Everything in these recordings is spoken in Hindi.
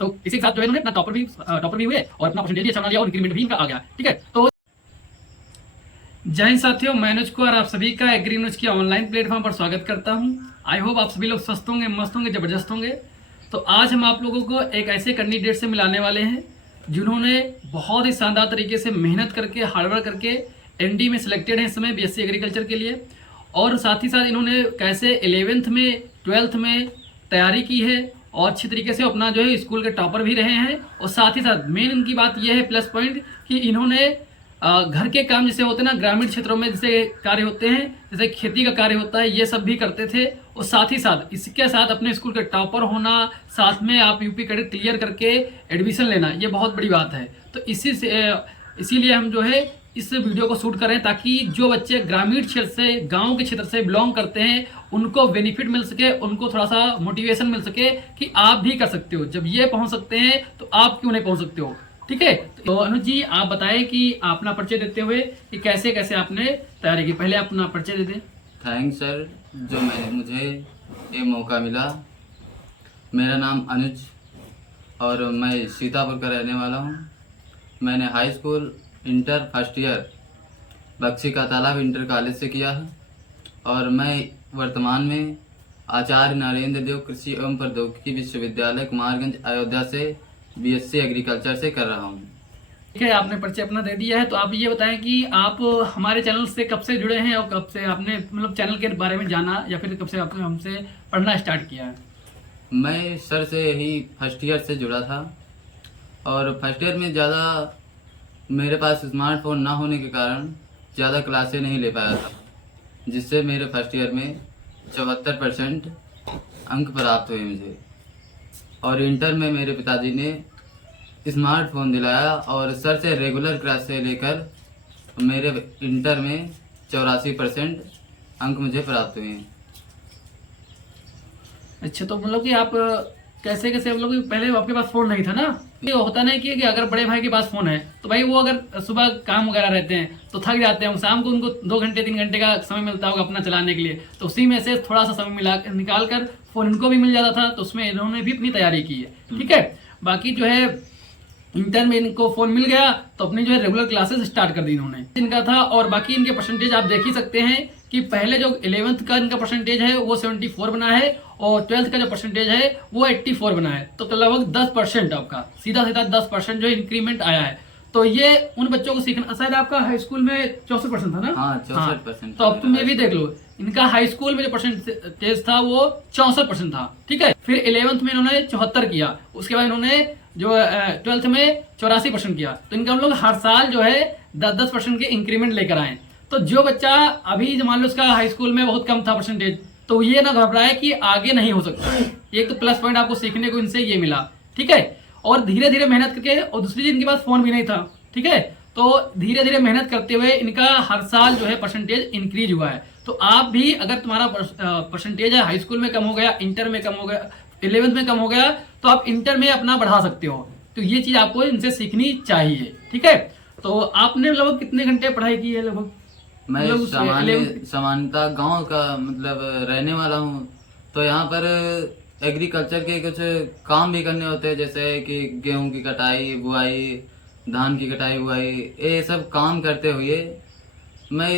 तो इसी के साथ जो है इन्होंने अपना टॉपर भी हुए और अपना परसेंटेज भी अच्छा बना लिया और इंक्रीमेंट भी इनका आ गया। ठीक है, तो जय हिंद साथियों, मैं अनुज कुमार आप सभी का एग्री न्यूज के ऑनलाइन प्लेटफॉर्म पर स्वागत करता हूं। आई होप आप सभी लोग स्वस्थ होंगे, मस्त होंगे, जबरदस्त होंगे। तो आज हम आप लोगों को एक ऐसे कैंडिडेट से मिलाने वाले हैं जिन्होंने बहुत ही शानदार तरीके से मेहनत करके, हार्डवर्क करके एनडी में सिलेक्टेड हैं इस समय बीएससी एग्रीकल्चर के लिए। और साथ ही साथ इन्होंने कैसे 11th में 12th में तैयारी की है और अच्छी तरीके से अपना जो है स्कूल के टॉपर भी रहे हैं। और साथ ही साथ मेन इनकी बात यह है प्लस पॉइंट कि इन्होंने घर के काम जैसे होते हैं ना, ग्रामीण क्षेत्रों में जैसे कार्य होते हैं, जैसे खेती का कार्य होता है, ये सब भी करते थे। और साथ ही साथ इसके साथ अपने स्कूल के टॉपर होना, साथ में आप यूपी कैडेट क्लियर करके एडमिशन लेना, ये बहुत बड़ी बात है। तो इसीलिए हम जो है इस वीडियो को शूट करें ताकि जो बच्चे ग्रामीण क्षेत्र से, गांव के क्षेत्र से बिलोंग करते हैं, उनको बेनिफिट मिल सके, उनको थोड़ा सा मोटिवेशन मिल सके कि आप भी कर सकते हो। जब ये पहुंच सकते हैं तो आप क्यों नहीं पहुंच सकते हो। ठीक है, तो अनुज जी आप बताएं कि अपना परिचय देते हुए कि कैसे कैसे आपने तैयारी की। पहले अपना परिचय दे दें। थैंक्स सर, जो मुझे ये मौका मिला। मेरा नाम अनुज और मैं सीतापुर का रहने वाला हूँ। मैंने high school inter first year Bakshi ka Talab inter college से किया है और मैं वर्तमान में आचार्य नरेंद्र देव कृषि एवं प्रौद्योगिकी विश्वविद्यालय कुमारगंज अयोध्या से बीएससी एग्रीकल्चर से कर रहा हूँ। ठीक है, आपने परिचय अपना दे दिया है। तो आप ये बताएं कि आप हमारे चैनल से कब से जुड़े हैं और कब से आपने मतलब चैनल के बारे में जाना या फिर कब से आपने हमसे पढ़ना स्टार्ट किया है। मैं सर से यही फर्स्ट ईयर से जुड़ा था और फर्स्ट ईयर में ज़्यादा मेरे पास स्मार्टफोन ना होने के कारण ज़्यादा क्लासें नहीं ले पाया था, जिससे मेरे फर्स्ट ईयर में 74% अंक प्राप्त हुए मुझे। और इंटर में मेरे पिताजी ने स्मार्टफोन दिलाया और सर से रेगुलर क्लास से लेकर मेरे इंटर में 84% अंक मुझे प्राप्त हुए हैं। अच्छा, तो मतलब कि आप कैसे कैसे मतलब पहले आपके पास फोन नहीं था ना। ये होता नहीं कि अगर बड़े भाई के पास फोन है तो भाई वो अगर सुबह काम वगैरह रहते हैं तो थक जाते हैं, शाम को उनको 2 घंटे 3 घंटे का समय मिलता होगा अपना चलाने के लिए, तो उसी में से थोड़ा सा समय निकाल कर फोन इनको भी मिल जाता था, तो उसमें इन्होंने भी अपनी तैयारी की है। ठीक है, बाकी जो है इंटर में इनको फोन मिल गया तो अपनी जो है रेगुलर क्लासेस स्टार्ट कर दी इन्होंने इनका था। और बाकी इनके परसेंटेज आप देख ही सकते हैं कि पहले जो 11th का इनका परसेंटेज है वो 74 बना है और 12th का जो परसेंटेज है वो 84 बना है। तो लगभग 10% आपका सीधा 10% जो इंक्रीमेंट आया है। तो ये उन बच्चों को सीखना, शायद आपका हाई स्कूल में 64% था ना। हाँ, 64%। तो अब तुम ये भी देख लो, इनका हाई स्कूल में जो परसेंटेज था वो 64% था। ठीक है, फिर 11th में इन्होंने 74 किया, उसके बाद इन्होंने जो 12th में 84% किया। तो इनका हम लोग हर साल जो है 10% के इंक्रीमेंट लेकर आए। तो जो बच्चा अभी मान लो उसका हाई स्कूल में बहुत कम था परसेंटेज, तो ये ना घबराए कि आगे नहीं हो सकता। एक तो प्लस पॉइंट आपको सीखने को इनसे ये मिला। ठीक है, और धीरे धीरे मेहनत करके, और दूसरी चीज इनके पास फोन भी नहीं था। ठीक है, तो धीरे धीरे मेहनत करते हुए इनका हर साल जो है परसेंटेज इंक्रीज हुआ है। तो आप भी अगर तुम्हारा परसेंटेज है हाई स्कूल में कम हो गया, इंटर में कम हो गया, 11th में कम हो गया, तो आप इंटर में अपना बढ़ा सकते हो। तो ये चीज आपको इनसे सीखनी चाहिए। ठीक है, तो आपने लगभग कितने घंटे पढ़ाई की है? लगभग मैं सामान्यतः गांव का मतलब रहने वाला हूं, तो यहाँ पर एग्रीकल्चर के कुछ काम भी करने होते हैं, जैसे कि गेहूं की कटाई, बुआई, धान की कटाई, बुआई, ये सब काम करते हुए मैं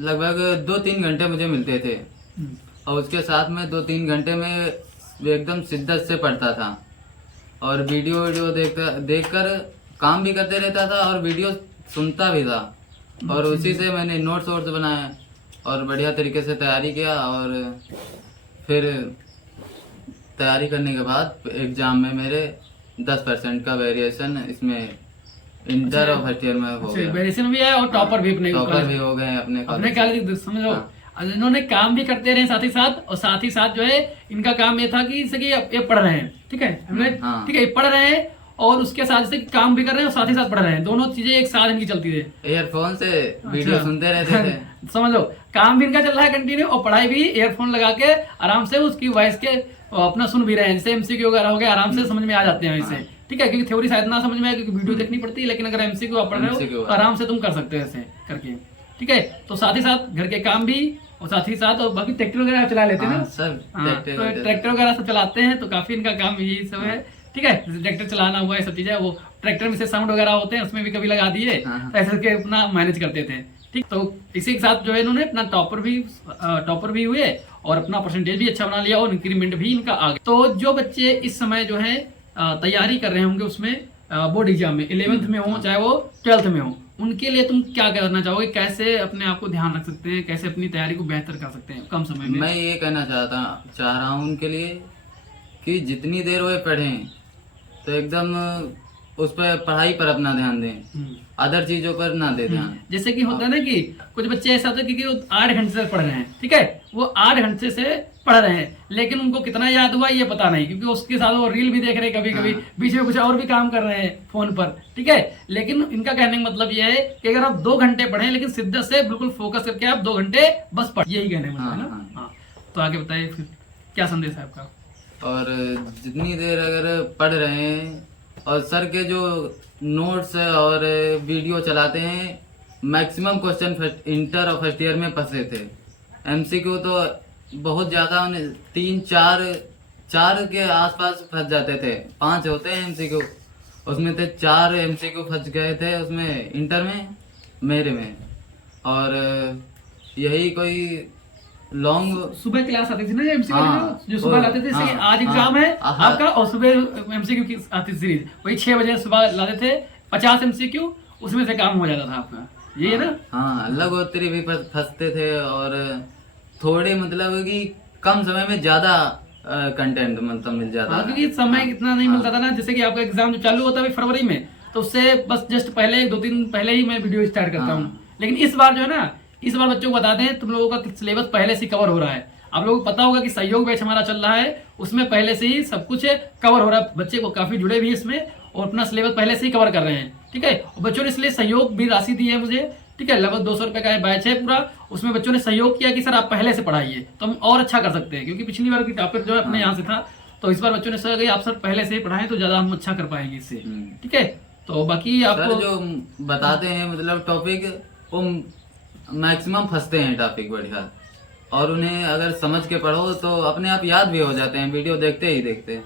लगभग 2-3 घंटे मुझे मिलते थे। और उसके साथ में 2-3 घंटे में एकदम शिद्दत से पढ़ता था और वीडियो देखकर काम भी करते रहता था और वीडियो सुनता भी था। और उसी से मैंने नोट्स बनाए और बढ़िया तरीके से तैयारी किया। और फिर तैयारी करने के बाद एग्जाम में मेरे 10% का वेरिएशन इसमें इंटर और फर्स्ट ईयर में हो गया। वेरिएशन भी है और टॉपर भी हो गए अपने कॉलेज। समझ लो, इन्होंने काम भी करते रहे साथ ही साथ, और साथ ही साथ जो है इनका काम ये था कि जैसे कि ये पढ़ रहे हैं। ठीक है, ठीक है, पढ़ रहे हैं और उसके साथ से काम भी कर रहे हैं और साथ ही साथ पढ़ रहे हैं, दोनों चीजें एक साथ इनकी चलती थी। ईयरफोन से वीडियो सुनते रहते थे। समझ लो, काम भी इनका चल रहा है कंटिन्यू और पढ़ाई भी ईयरफोन लगा के आराम से उसकी वॉइस के अपना सुन भी रहे हैं। जैसे एमसीक्यू वगैरह हो गया, आराम से समझ में आ जाते हैं इसे। ठीक है, क्योंकि थ्योरी शायद ना समझ में आए क्योंकि वीडियो देखनी पड़ती है, लेकिन अगर एमसीक्यू आप पढ़ रहे हो तो आराम से तुम कर सकते हो ऐसे करके। ठीक है, तो साथ ही साथ घर के काम भी और साथ ही साथ और बाकी ट्रैक्टर वगैरह चला लेते हैं ना सर। तो ट्रैक्टर वगैरह सब चलाते हैं, तो काफी इनका काम यही सब है। ठीक है, जैसे ट्रैक्टर चलाना हुआ, ये सब चीजें, वो ट्रैक्टर में से साउंड वगैरह होते हैं उसमें भी कभी लगा दिए, हाँ। तो ऐसे करके अपना मैनेज करते थे। ठीक, तो इसी के साथ जो है इन्होंने अपना टॉपर भी हुए और अपना परसेंटेज भी अच्छा बना लिया और इंक्रीमेंट भी इनका आ गया। तो जो बच्चे इस समय जो है तैयारी कर रहे होंगे उसमें बोर्ड एग्जाम में, 11th में हो चाहे वो 12th में हो, उनके लिए तुम क्या करना चाहोगे? कैसे अपने आप को ध्यान रख सकते हैं, कैसे अपनी तैयारी को बेहतर कर सकते हैं कम समय में? मैं ये कहना चाह रहा हूँ उनके लिए कि जितनी देर वो पढ़ें तो एकदम उस पर पढ़ाई पर अपना ध्यान दें, अदर चीजों पर ना दे ध्यान। जैसे कि होता है ना कि कुछ बच्चे ऐसा होता है कि वो 8 घंटे से पढ़ रहे हैं, ठीक है, वो 8 घंटे से पढ़ रहे हैं लेकिन उनको कितना याद हुआ ये पता नहीं, क्योंकि उसके साथ वो रील भी देख रहे हैं, कभी कभी बीच में कुछ और भी काम कर रहे हैं फोन पर, ठीक है। लेकिन इनका कहने का मतलब ये है कि अगर आप 2 घंटे पढ़ें लेकिन शिद्दत से बिल्कुल फोकस करके आप 2 घंटे बस पढ़, यही कहने का मतलब है ना। हाँ, तो आगे बताइए फिर क्या संदेश है आपका? और जितनी देर अगर पढ़ रहे हैं और सर के जो नोट्स और वीडियो चलाते हैं, मैक्सिमम क्वेश्चन इंटर और फर्स्ट ईयर में फंसे थे। एमसीक्यू तो बहुत ज्यादा 3-4 के आसपास फंस जाते थे, 5 होते हैं एमसीक्यू, उसमें थे 4 एमसीक्यू फंस गए थे उसमें इंटर में, मेरे में। और यही कोई लॉन्ग सुबह क्लास आती थी ना एमसीक्यू हाँ, जो सुबह लाते थे, जैसे कि आज एग्जाम है आपका और सुबह एमसीक्यू की आती सीरीज, वही 6 बजे सुबह लाते थे 50 एमसीक्यू, उसमें से काम हो जाता था आपका, ये है ना। हाँ, लगोतरी भी फंसते थे और थोड़े मतलब कि कम समय में ज्यादा कंटेंट मतलब मिल जाता था, क्योंकि समय इतना नहीं मिलता था ना। जैसे कि आपका एग्जाम जो चालू होता है फरवरी में, तो उससे बस जस्ट पहले 2-3 दिन पहले ही मैं वीडियो स्टार्ट करता हूँ। लेकिन इस बार जो है ना, इस बार बच्चों को बताते हैं तुम लोगों का सिलेबस पहले से कवर हो रहा है। आप लोगों को पता होगा कि सहयोग बैच हमारा चल रहा है, उसमें पहले से ही सब कुछ कवर हो रहा है, बच्चे को काफी जुड़े भी हैं इसमें और अपना सिलेबस पहले से ही कवर कर रहे हैं, ठीक है। और बच्चों ने इसलिए सहयोग भी राशि दी है मुझे, ठीक है, लगभग 200 रुपए का बैच है पूरा, उसमें बच्चों ने सहयोग किया कि सर आप पहले से पढ़ाइए तो हम और अच्छा कर सकते हैं, क्योंकि पिछली बार की टॉपिक जो है अपने यहाँ से था, तो इस बार बच्चों ने सर कि आप सर पहले से ही पढ़ाएं तो ज्यादा हम अच्छा कर पाएंगे इससे, ठीक है। तो बाकी आपको जो बताते हैं मतलब टॉपिक, वो मैक्सिमम फंसते हैं टॉपिक बढ़िया, और उन्हें अगर समझ के पढ़ो तो अपने आप याद भी हो जाते हैं, वीडियो देखते ही देखते।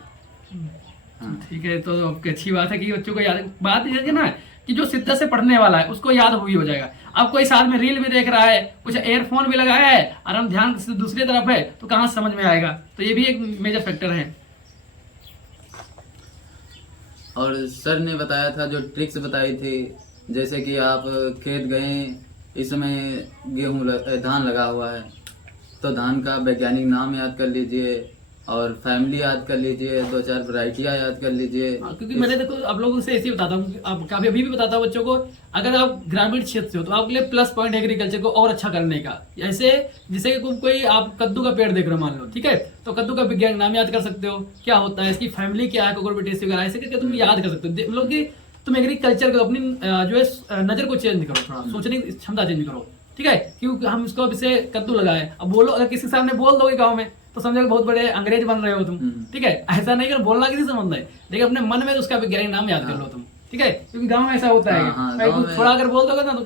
ठीक है, तो आपकी अच्छी बात है कि बच्चों को याद, बात ये है ना कि जो शिद्दत से पढ़ने वाला है उसको याद हुई हो जाएगा। अब कोई साथ में रील भी देख रहा है, कुछ एयरफोन भी लगाया है और हम ध्यान दूसरी तरफ है, तो कहाँ समझ में आएगा? तो ये भी एक मेजर फैक्टर है। और सर ने बताया था जो ट्रिक्स बताई थी, जैसे कि आप खेत गए, इस समय धान लगा हुआ है तो धान का वैज्ञानिक नाम याद कर लीजिए और फैमिली याद कर लीजिए, 2-4 वैरायटियाँ याद कर लीजिए। क्योंकि मैंने देखो आप लोगों से ऐसे ही बताता हूँ, आप काफी अभी भी बताता हूँ बच्चों को, अगर आप ग्रामीण क्षेत्र से हो तो आपके लिए प्लस पॉइंट एग्रीकल्चर को और अच्छा करने का। ऐसे जैसे कि कोई आप कद्दू का पेड़ देख रहे हो मान लो, ठीक है, तो कद्दू का विज्ञान नाम याद कर सकते हो, क्या होता है, इसकी फैमिली क्या है, कोकोरबिटेसी वगैरह, ऐसे करके तुम याद कर सकते हो। मतलब कि तुम एग्रीकल्चर को अपनी जो है नजर को चेंज करो, थोड़ा सोचने की क्षमता चेंज करो, ठीक है। क्योंकि हम इसको इसे कद्दू लगाए, अब बोलो अगर किसी सामने बोल दोगे गाँव में तो समझो बहुत बड़े अंग्रेज बन रहे हो तुम, ठीक है। ऐसा नहीं कर बोलना किसी संबंध है, लेकिन अपने मन में उसका वैज्ञानिक नाम याद कर लो तुम, ठीक है। क्योंकि गांव में ऐसा होता है, थोड़ा अगर बोल दोगे ना तो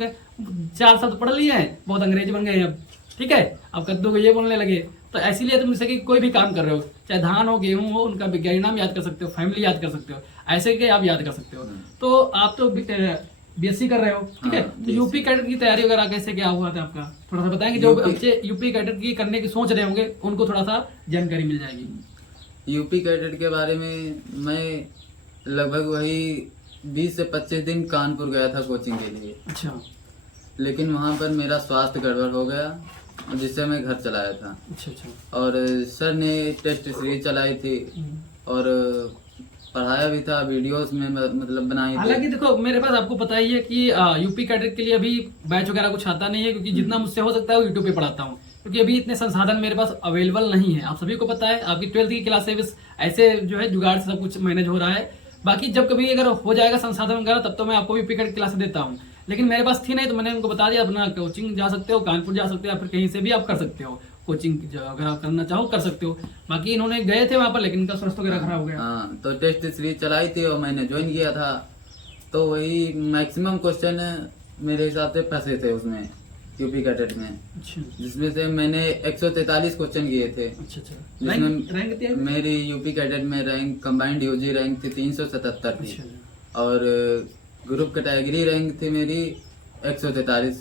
4 शब्द पढ़ लिए हैं, बहुत अंग्रेज बन गए हैं अब, ठीक है। अब कद्दू को ये बोलने लगे, तो इसीलिए तुम जैसे कि कोई भी काम कर रहे हो, चाहे धान हो, गेहूं हो, उनका वैज्ञानिक नाम याद कर सकते हो, फैमिली याद कर सकते हो, ऐसे के आप याद कर सकते हो। तो आप तो बीएससी कर रहे हो, ठीक है, तो यूपी कैडेट की तैयारी वगैरह कैसे क्या हुआ था आपका, थोड़ा सा बताएंगे। जो बच्चे यूपी कैडेट की करने की सोच रहे होंगे उनको थोड़ा सा जानकारी मिल जाएगी। यूपी कैडेट के बारे में मैं लगभग वही 20 से 25 दिन कानपुर गया था कोचिंग के लिए। अच्छा। लेकिन वहाँ पर मेरा स्वास्थ्य गड़बड़ हो गया जिससे मैं घर चलाया था। अच्छा। और सर ने टेस्ट सीरीज चलाई थी और पढ़ाया भी था, वीडियोस में मतलब बनाई थी। हालांकि देखो मेरे पास आपको पता ही है कि यूपी कैडेट के लिए अभी बैच वगैरह कुछ आता नहीं है, क्योंकि जितना मुझसे हो सकता है वो यूट्यूब पे पढ़ाता हूँ, क्योंकि अभी इतने संसाधन मेरे पास अवेलेबल नहीं है। आप सभी को पता है, आपकी 12th की क्लास से ऐसे जो है जुगाड़ से सब कुछ मैनेज हो रहा है। बाकी जब कभी अगर हो जाएगा संसाधन वगैरह तब तो मैं आपको यूपी कैडेट क्लास देता हूँ, लेकिन मेरे पास थी नहीं तो मैंने उनको बता दिया अपना कोचिंग जा सकते हो, कानपुर जा सकते हो, या फिर कहीं से भी आप कर सकते हो कोचिंग, अगर करना चाहो कर सकते हो। बाकी इन्होंने गए थे वहां पर, लेकिन इनका स्वास्थ्य वगैरह खराब हो गया। हाँ, तो टेस्ट सीरीज चलाई थी और मैंने ज्वाइन किया था, तो वही मैक्सिमम क्वेश्चन मेरे हिसाब से फंसे थे उसमें। यूपी कैडेट में, अच्छा जिसमें से मैंने 143 क्वेश्चन किए थे। अच्छा अच्छा। जिसमें रैंक कितनी आई? मेरी यूपी कैडेट में रैंक कंबाइंड यूजी रैंक थी 377 थी, अच्छा और ग्रुप कैटेगरी रैंक थी मेरी 143,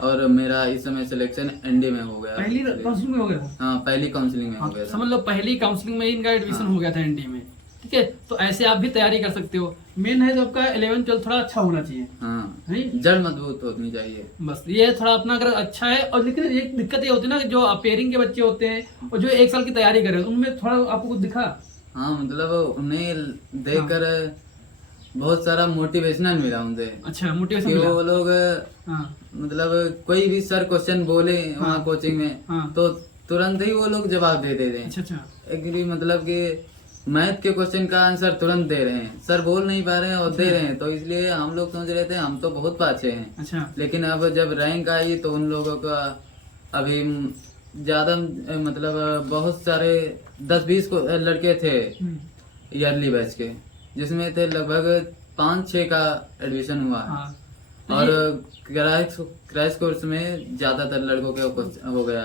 और मेरा इस समय सिलेक्शन एनडी में हो गया। पहली काउंसलिंग में हो गया था? हाँ, पहली काउंसलिंग में हो गया था। समझ लो पहली काउंसलिंग में ही इनका एडमिशन हाँ। हो गया था एनडी में, ठीक है। तो ऐसे आप भी तैयारी कर सकते हो। मेन है तो आपका 11th 12th थोड़ा अच्छा होना चाहिए, हाँ, नहीं? जड़ मजबूत होनी चाहिए बस ये थोड़ा अपना अगर अच्छा है। और लेकिन एक दिक्कत ये होती है ना कि जो अपेयरिंग के बच्चे होते हैं और जो 1 साल की तैयारी कर रहे हैं, उनमें थोड़ा आपको कुछ दिखा? हाँ, मतलब उन्हें देखकर बहुत सारा मोटिवेशनल मिला उनसे, अच्छा मोटिवेशन कि मिला? वो लोग हाँ मतलब कोई भी सर क्वेश्चन बोले वहाँ हाँ। कोचिंग में, हाँ। तो तुरंत ही वो लोग जवाब दे देते हैं। अच्छा अच्छा एग्री, मतलब कि मैथ के क्वेश्चन का आंसर तुरंत दे रहे हैं, सर बोल नहीं पा रहे हैं और दे रहे हैं, तो इसलिए हम लोग सोच रहे थे हम तो बहुत पाछे हैं। अच्छा लेकिन अब जब रैंक आई तो उन लोगों का अभी ज्यादा मतलब बहुत सारे 10-20 लड़के थे ईयरली बैच के, जिसमें थे लगभग 5-6 का एडमिशन हुआ है। हाँ। तो और ये- क्रैश कोर्स में ज्यादातर लड़कों के हो गया।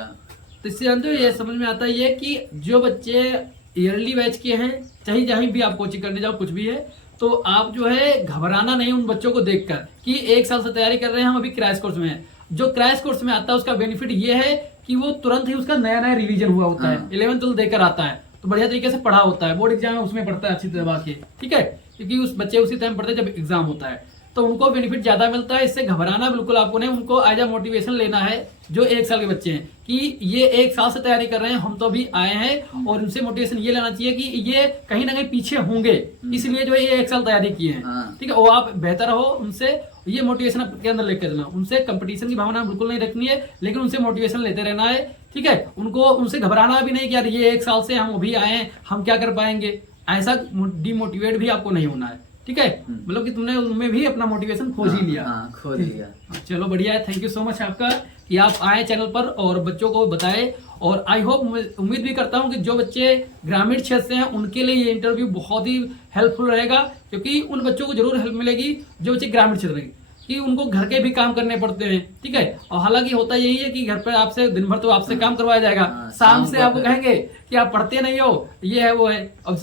तो इससे जानते हो ये समझ में आता है ये कि जो बच्चे ईयरली बैच के हैं, चाहे जहीं भी आप कोचिंग करने जाओ कुछ भी है, तो आप जो है घबराना नहीं उन बच्चों को देखकर कि 1 साल से तैयारी कर रहे हैं, हम अभी क्रैश कोर्स में हैं। जो क्रैश कोर्स में आता है उसका बेनिफिट ये है कि वो तुरंत ही उसका नया नया रिवीजन हुआ होता है, हाँ। 11th 12th देकर आता है, तो बढ़िया तरीके से पढ़ा होता है, बोर्ड एग्जाम में उसमें पढ़ता है अच्छी तरह के, ठीक है, क्योंकि उस बच्चे उसी टाइम पढ़ते हैं जब एग्जाम होता है, तो उनको बेनिफिट ज्यादा मिलता है। इससे घबराना बिल्कुल आपको नहीं, उनको एज अ मोटिवेशन लेना है जो 1 साल के बच्चे हैं कि ये 1 साल से तैयारी कर रहे हैं, हम तो अभी आए हैं, और उनसे मोटिवेशन ये लेना चाहिए कि ये कहीं ना कहीं पीछे होंगे, इसलिए जो ये 1 साल तैयारी किए हैं, हाँ। ठीक है, वो आप बेहतर हो उनसे, ये मोटिवेशन आपके अंदर लेकर चलना, उनसे कंपटीशन की भावना बिल्कुल नहीं रखनी है, लेकिन उनसे मोटिवेशन लेते रहना है, ठीक है। उनको उनसे घबराना भी नहीं कि यार ये 1 साल से हम अभी आए हैं, हम क्या कर पाएंगे, ऐसा डिमोटिवेट भी आपको नहीं होना है, ठीक है। मतलब कि तुमने उनमें भी अपना मोटिवेशन खोज ही लिया। हाँ, खोज लिया। चलो बढ़िया है, थैंक यू सो मच आपका कि आप आए चैनल पर और बच्चों को बताए, और आई होप, उम्मीद भी करता हूं कि जो बच्चे ग्रामीण क्षेत्र से हैं उनके लिए ये इंटरव्यू बहुत ही हेल्पफुल रहेगा, क्योंकि उन बच्चों को जरूर हेल्प मिलेगी जो बच्चे ग्रामीण क्षेत्र में, कि उनको घर के भी काम करने पड़ते हैं, ठीक है। और हालांकि होता यही है कि घर पर आपसे दिन भर तो आपसे काम करवाया जाएगा, हाँ, शाम शाम से को आपको फिर- कहेंगे कि आप पढ़ते नहीं हो, ये है वो है। और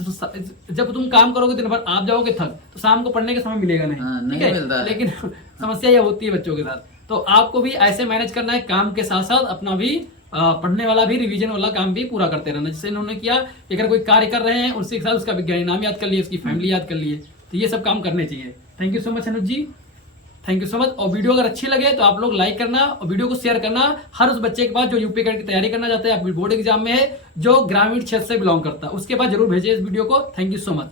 जब तुम काम करोगे दिन भर, आप जाओगे थक, तो शाम को पढ़ने का समय मिलेगा नहीं, हाँ, ठीक नहीं मिलता है। है। लेकिन समस्या ये होती है बच्चों के साथ, तो आपको भी ऐसे मैनेज करना है, काम के साथ साथ अपना भी पढ़ने वाला भी, रिवीजन वाला काम भी पूरा करते रहना। जैसे इन्होंने किया कि अगर कोई कार्य कर रहे हैं उसी के साथ उसका विज्ञान नाम याद कर लिए, उसकी फैमिली याद कर लिए, तो ये सब काम करने चाहिए। Thank you so much Anuj ji, thank you so much. और वीडियो अगर अच्छी लगे तो आप लोग लाइक करना और वीडियो को शेयर करना हर उस बच्चे के पास जो यूपी कैट की तैयारी करना चाहते हैं, बोर्ड एग्जाम में है, जो ग्रामीण क्षेत्र से बिलोंग करता है, उसके पास जरूर भेजिए इस वीडियो को। Thank you so much.